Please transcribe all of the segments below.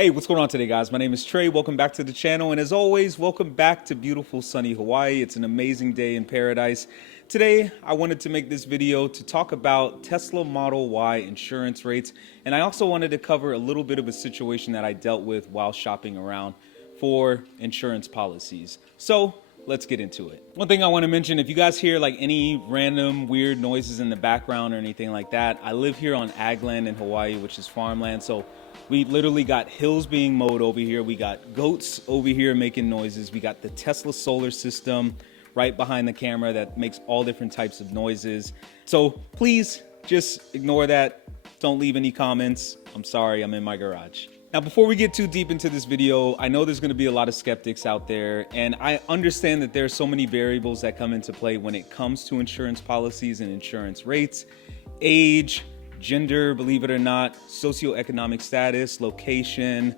Hey, what's going on today, guys? My name is Trey. Welcome back to the channel. And as always, welcome back to beautiful sunny Hawaii. It's an amazing day in paradise. Today, I wanted to make this video to talk about Tesla Model Y insurance rates. And I also wanted to cover a little bit of a situation that I dealt with while shopping around for insurance policies. So let's get into it. One thing I want to mention, if you guys hear like any random weird noises in the background or anything like that, I live here on ag land in Hawaii, which is farmland. So we literally got hills being mowed over here. We got goats over here making noises. We got the Tesla solar system right behind the camera that makes all different types of noises. So please just ignore that. Don't leave any comments. I'm sorry, I'm in my garage. Now, before we get too deep into this video, I know there's going to be a lot of skeptics out there, and I understand that there are so many variables that come into play when it comes to insurance policies and insurance rates. Age, gender, believe it or not, socioeconomic status, location,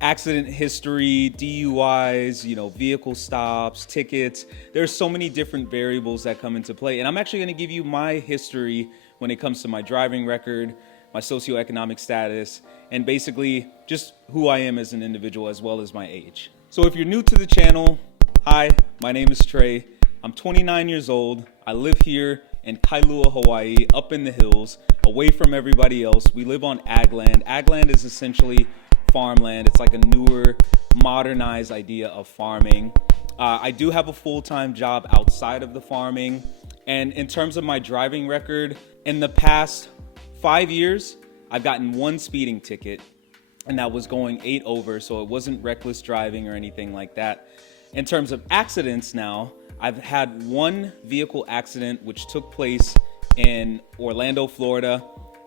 accident history, DUIs, vehicle stops, tickets. There's so many different variables that come into play. And I'm actually going to give you my history when it comes to my driving record, my socioeconomic status, and basically just who I am as an individual as well as my age. So if you're new to the channel, hi, my name is Trey. I'm 29 years old. I live here in Kailua, Hawaii, up in the hills, away from everybody else. We live on ag land. Ag land is essentially farmland. It's like a newer, modernized idea of farming. I do have a full-time job outside of the farming. And in terms of my driving record, in the past 5 years, I've gotten one speeding ticket, and that was going 8 over, so it wasn't reckless driving or anything like that. In terms of accidents now, I've had one vehicle accident which took place in Orlando, Florida.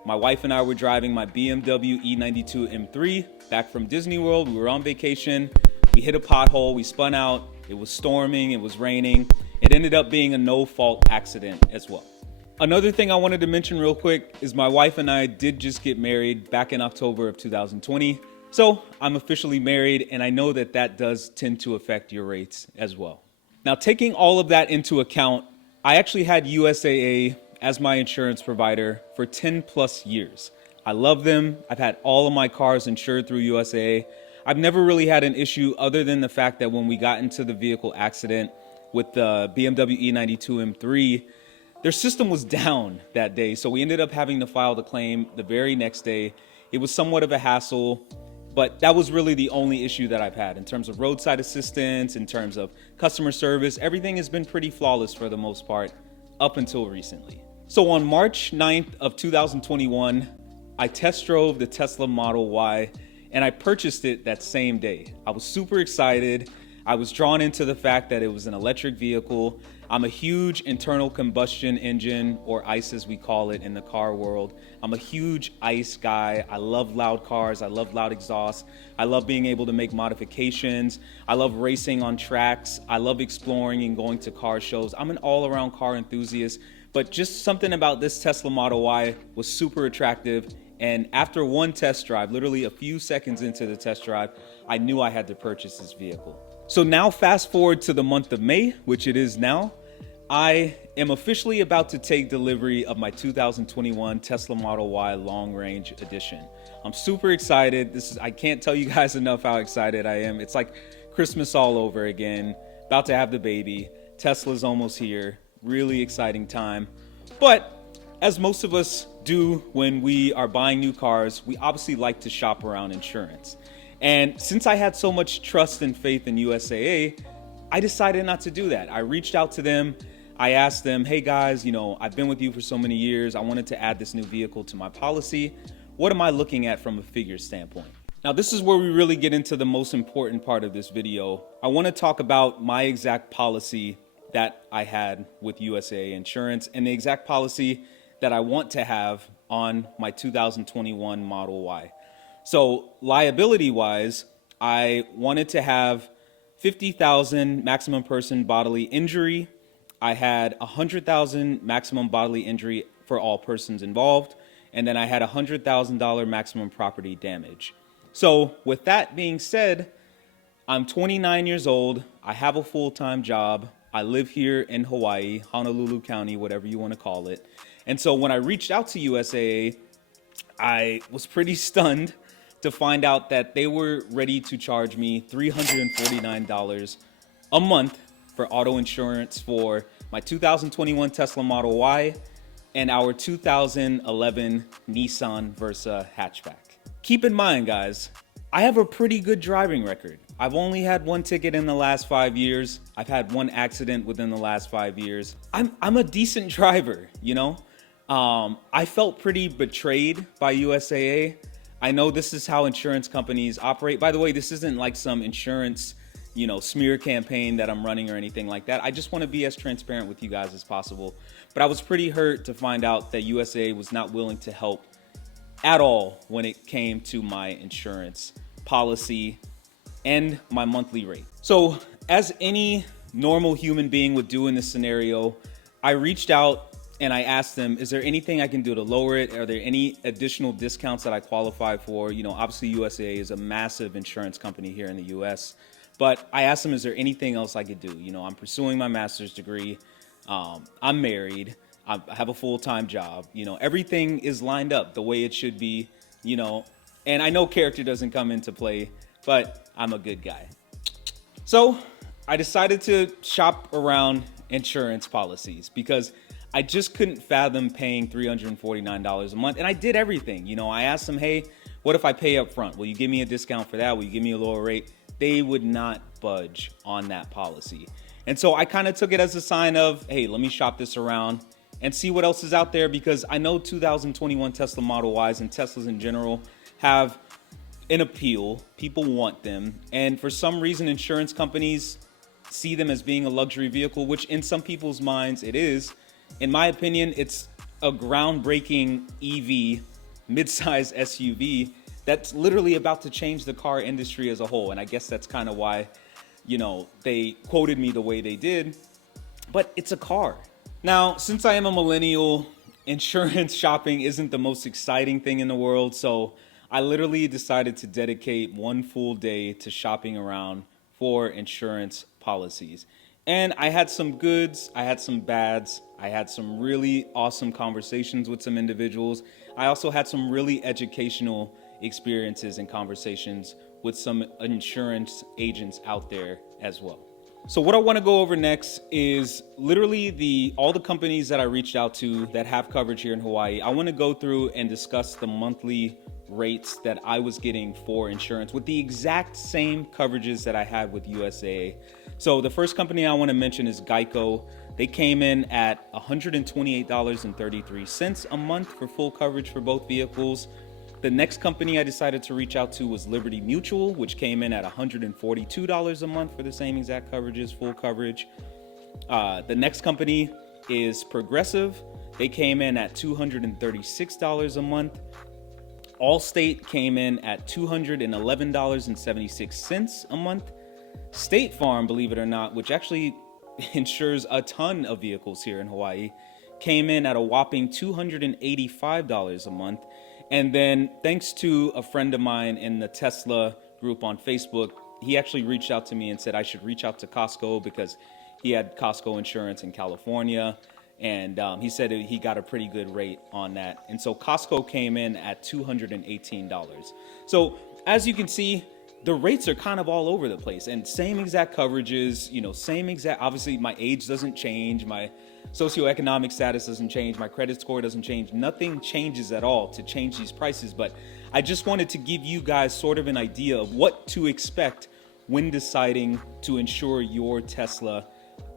My wife and I were driving my BMW E92 M3 back from Disney World. We were on vacation. We hit a pothole. We spun out. It was storming. It was raining. It ended up being a no-fault accident as well. Another thing I wanted to mention real quick is my wife and I did just get married back in October of 2020. So I'm officially married, and I know that that does tend to affect your rates as well. Now, taking all of that into account, I actually had USAA as my insurance provider for 10 plus years. I love them. I've had all of my cars insured through USAA. I've never really had an issue other than the fact that when we got into the vehicle accident with the BMW E92 M3, their system was down that day. So we ended up having to file the claim the very next day. It was somewhat of a hassle, but that was really the only issue that I've had in terms of roadside assistance, in terms of customer service. Everything has been pretty flawless for the most part up until recently. So on March 9th of 2021, I test drove the Tesla Model Y and I purchased it that same day. I was super excited. I was drawn into the fact that it was an electric vehicle. I'm a huge internal combustion engine, or ICE as we call it in the car world. I'm a huge ICE guy. I love loud cars. I love loud exhaust. I love being able to make modifications. I love racing on tracks. I love exploring and going to car shows. I'm an all-around car enthusiast, but just something about this Tesla Model Y was super attractive. And after one test drive, literally a few seconds into the test drive, I knew I had to purchase this vehicle. So now fast forward to the month of May, which it is now. I am officially about to take delivery of my 2021 Tesla Model Y Long Range Edition. I'm super excited. I can't tell you guys enough how excited I am. It's like Christmas all over again. About to have the baby. Tesla's almost here. Really exciting time. But as most of us do when we are buying new cars, we obviously like to shop around insurance. And since I had so much trust and faith in USAA, I decided not to do that. I reached out to them. I asked them, hey guys, I've been with you for so many years. I wanted to add this new vehicle to my policy. What am I looking at from a figure standpoint? Now, this is where we really get into the most important part of this video. I want to talk about my exact policy that I had with USAA Insurance and the exact policy that I want to have on my 2021 Model Y. So liability-wise, I wanted to have 50,000 maximum person bodily injury. I had 100,000 maximum bodily injury for all persons involved, and then I had $100,000 maximum property damage. So with that being said, I'm 29 years old. I have a full-time job. I live here in Hawaii, Honolulu County, whatever you want to call it. And so when I reached out to USAA, I was pretty stunned to find out that they were ready to charge me $349 a month for auto insurance for my 2021 Tesla Model Y and our 2011 Nissan Versa hatchback. Keep in mind, guys, I have a pretty good driving record. I've only had one ticket in the last 5 years. I've had one accident within the last 5 years. I'm a decent driver, you know? I felt pretty betrayed by USAA. I know this is how insurance companies operate. By the way, this isn't like some insurance, smear campaign that I'm running or anything like that. I just want to be as transparent with you guys as possible. But I was pretty hurt to find out that USAA was not willing to help at all when it came to my insurance policy and my monthly rate. So as any normal human being would do in this scenario, I reached out and I asked them, is there anything I can do to lower it? Are there any additional discounts that I qualify for? Obviously USAA is a massive insurance company here in the US, but I asked them, is there anything else I could do? I'm pursuing my master's degree. I'm married. I have a full-time job. Everything is lined up the way it should be, and I know character doesn't come into play, but I'm a good guy. So I decided to shop around insurance policies because I just couldn't fathom paying $349 a month. And I did everything. I asked them, hey, what if I pay up front? Will you give me a discount for that? Will you give me a lower rate? They would not budge on that policy. And so I kind of took it as a sign of, hey, let me shop this around and see what else is out there, because I know 2021 Tesla Model Ys and Teslas in general have an appeal. People want them. And for some reason, insurance companies see them as being a luxury vehicle, which in some people's minds it is. In my opinion, it's a groundbreaking EV, mid-size SUV that's literally about to change the car industry as a whole. And I guess that's kind of why, they quoted me the way they did, but it's a car. Now, since I am a millennial, insurance shopping isn't the most exciting thing in the world. So I literally decided to dedicate one full day to shopping around for insurance policies. And I had some goods, I had some bads, I had some really awesome conversations with some individuals. I also had some really educational experiences and conversations with some insurance agents out there as well. So what I want to go over next is literally all the companies that I reached out to that have coverage here in Hawaii. I want to go through and discuss the monthly rates that I was getting for insurance with the exact same coverages that I had with USAA. So the first company I want to mention is Geico. They came in at $128.33 a month for full coverage for both vehicles. The next company I decided to reach out to was Liberty Mutual, which came in at $142 a month for the same exact coverages, full coverage. The next company is Progressive. They came in at $236 a month. Allstate came in at $211.76 a month. State Farm, believe it or not, which actually insures a ton of vehicles here in Hawaii, came in at a whopping $285 a month. And then thanks to a friend of mine in the Tesla group on Facebook, he actually reached out to me and said I should reach out to Costco because he had Costco insurance in California. And he said he got a pretty good rate on that. And so Costco came in at $218. So as you can see, the rates are kind of all over the place, and same exact coverages, same exact, obviously my age doesn't change, my socioeconomic status doesn't change, my credit score doesn't change, nothing changes at all to change these prices. But I just wanted to give you guys sort of an idea of what to expect when deciding to insure your Tesla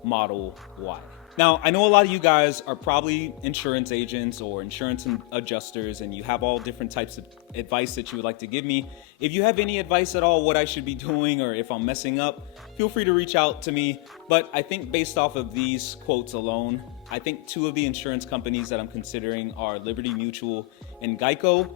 Model Y. Now, I know a lot of you guys are probably insurance agents or insurance adjusters, and you have all different types of advice that you would like to give me. If you have any advice at all, what I should be doing, or if I'm messing up, feel free to reach out to me. But I think based off of these quotes alone, I think two of the insurance companies that I'm considering are Liberty Mutual and Geico.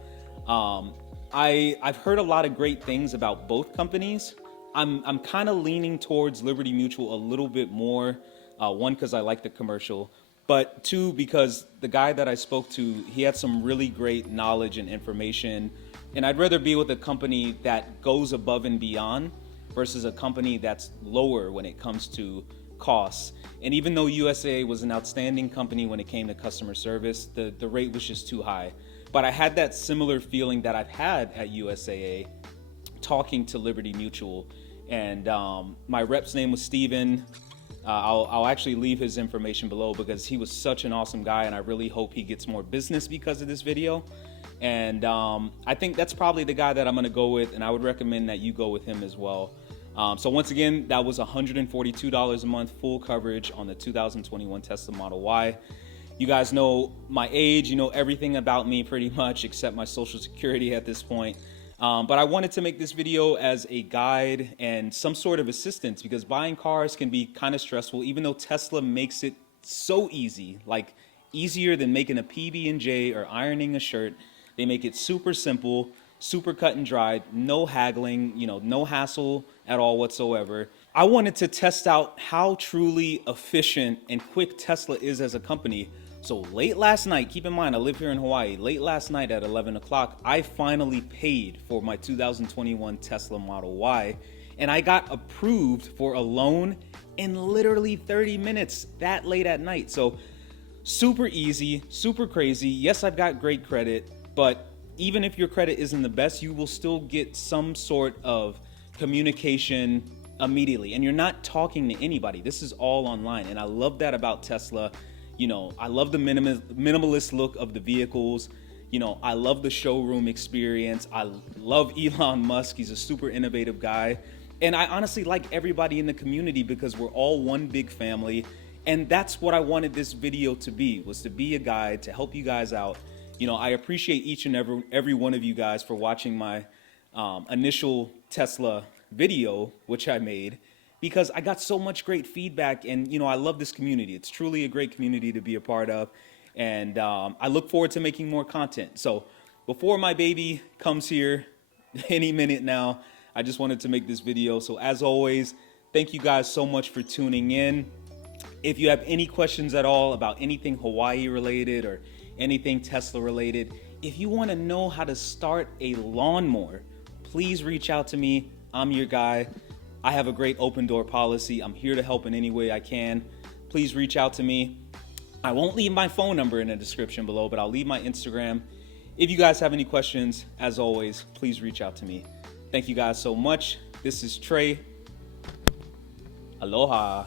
I've heard a lot of great things about both companies. I'm kind of leaning towards Liberty Mutual a little bit more. One, because I like the commercial, but two, because the guy that I spoke to, he had some really great knowledge and information. And I'd rather be with a company that goes above and beyond versus a company that's lower when it comes to costs. And even though USAA was an outstanding company when it came to customer service, the rate was just too high but I had that similar feeling that I've had at USAA talking to Liberty Mutual. And my rep's name was Steven. I'll actually leave his information below because he was such an awesome guy, and I really hope he gets more business because of this video. And I think that's probably the guy that I'm gonna go with, and I would recommend that you go with him as well. So once again, that was $142 a month, full coverage on the 2021 Tesla Model Y. You guys know my age, you know everything about me pretty much, except my social security at this point. But I wanted to make this video as a guide and some sort of assistance, because buying cars can be kind of stressful, even though Tesla makes it so easy, like easier than making a PB&J or ironing a shirt. They make it super simple, super cut and dried, no haggling, you know, no hassle at all whatsoever. I wanted to test out how truly efficient and quick Tesla is as a company. So late last night, keep in mind I live here in Hawaii, late last night at 11 o'clock, I finally paid for my 2021 Tesla Model Y, and I got approved for a loan in literally 30 minutes that late at night. So super easy, super crazy. Yes, I've got great credit, but even if your credit isn't the best, you will still get some sort of communication immediately, and you're not talking to anybody. This is all online, and I love that about Tesla. You know, I love the minimalist look of the vehicles. You know, I love the showroom experience. I love Elon Musk. He's a super innovative guy. And I honestly like everybody in the community because we're all one big family. And that's what I wanted this video to be, was to be a guide to help you guys out. You know, I appreciate each and every one of you guys for watching my initial Tesla video, which I made, because I got so much great feedback, and you know, I love this community. It's truly a great community to be a part of, and I look forward to making more content. So before my baby comes here any minute now, I just wanted to make this video. So as always, thank you guys so much for tuning in. If you have any questions at all about anything Hawaii related or anything Tesla related, if you want to know how to start a lawnmower, please reach out to me. I'm your guy. I have a great open door policy. I'm here to help in any way I can. Please reach out to me. I won't leave my phone number in the description below, but I'll leave my Instagram. If you guys have any questions, as always, please reach out to me. Thank you guys so much. This is Trey. Aloha.